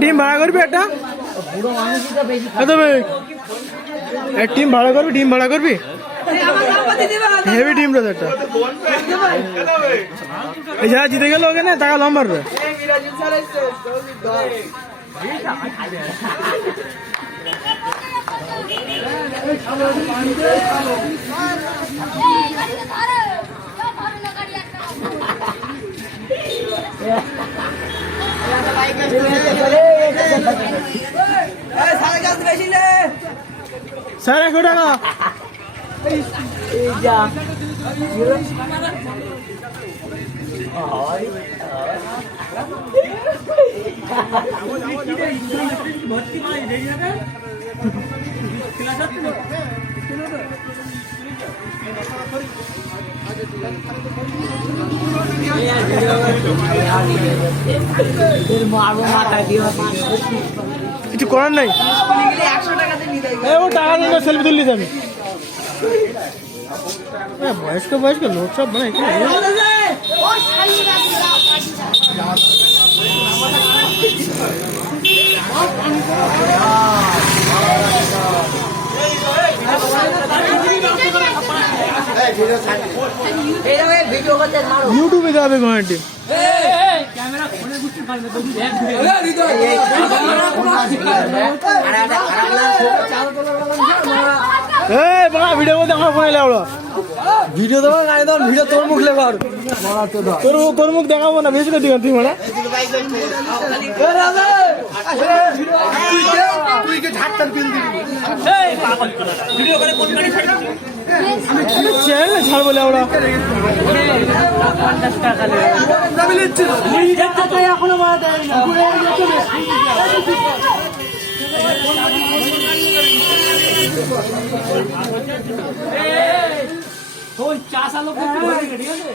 team ভাড়া করবি একটা টিম ভাড়া করবি হেভি টিম রয়েছে একটা এই যারা জিতে গেল ওখানে টাকা লম্বা মারবে স্যার 100 টাকা কিছু করার নাই টাকা নিয়ে সেলফি তুললিস আমি বয়স্ক লোক সব মানে ইউটিউবে যাবে ঘন্টি ভিডিও দেখা ফোন ভিডিও দেবো ভিডিও তোর মুখ লেবার তোর মুখ দেখাবো না বেশি করে তুই মানে ছাড়বো ওরা এখনো ঠিক আছে